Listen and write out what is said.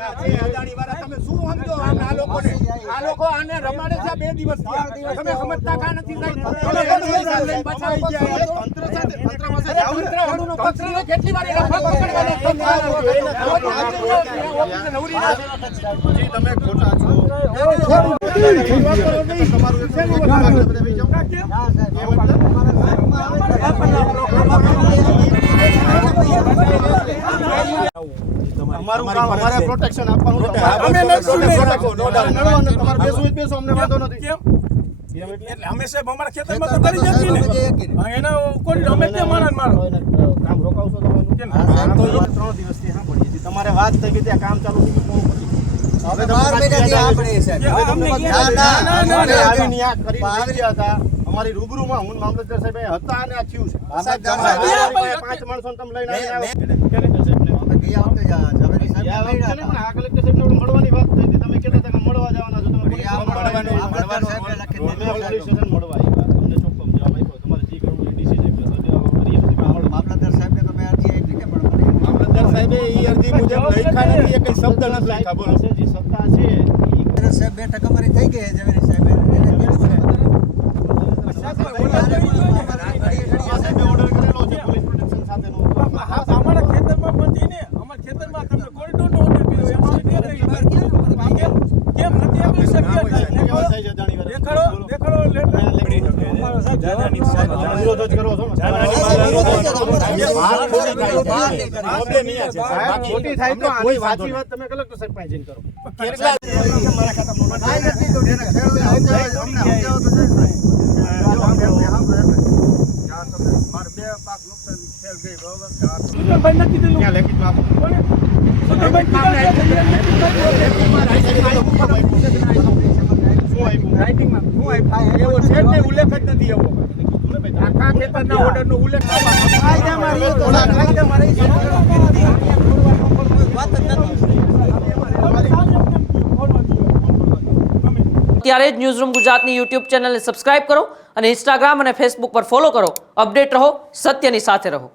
અદાણી વાળા તમે શું સમજો આ લોકોને? આ લોકો આને રમાડે છે 2 દિવસ થયા. તમે સમજતા કા નથી સાહેબ? તમે બચાવી ગયા તંત્ર સાથે તંત્રનો પક્ષને કેટલી વાર રફા પકડવાના નવરી ના તમે ખોટા છો. અમારે પ્રોટેક્શન આપવાનું અમે તમારે બેસવું બેસો અમને વાંધો નથી. એટલે હંમેશા અમારા ખેતરમાં તો કરી જતી ને એના કોઈ અમે તે માણસ મારો કામ રોકાવશો તમારું કેમ? તો 3 દિવસથી સાંભળીએ છીએ તમારે વાત થઈ ગઈ ત્યાં કામ ચાલુ થઈ ગયું. હવે 12 મહિનાથી આપણે છે અમારી રૂબરૂમાં હું મામલતદાર સાહેબ હતા અને આ થયું છે. 5 માણસો તમે લઈને આવ્યા. આ કલેક્ટર સાહેબને મળવાની વાત થઈ હતી. તમે કહેતા હતા કે મળવા જવાના છો. તમે પોલીસ સ્ટેશન મળવા આવ્યા. તમને ચોખ્ખો જવાબ આપ્યો. તમારે જે કરવું એ ડિસિઝન મામલતદાર સાહેબને તમે અરજી આપી કે મામલતદાર સાહેબે એ અરજી મુજબ લખ્યા નથી. એ કઈ શબ્દ નથી લખ્યા. બોલો જે સત્તા છે એ સાહેબ બેઠક અમારી થઈ ગઈ છે. ઝવેરી સાહેબ તમે કલેક્ટર સાહેબ પાસે જઈને કરો. ઉલ્લેખ જ નથી એવો આખા ખેતરના ઓર્ડરનો ઉલ્લેખ ત્યારે જ ન્યૂઝરૂમ ગુજરાતની યુટ્યુબ ચેનલને સબસ્ક્રાઇબ કરો અને ઇન્સ્ટાગ્રામ અને ફેસબુક પર ફોલો કરો. અપડેટ રહો, સત્યની સાથે રહો.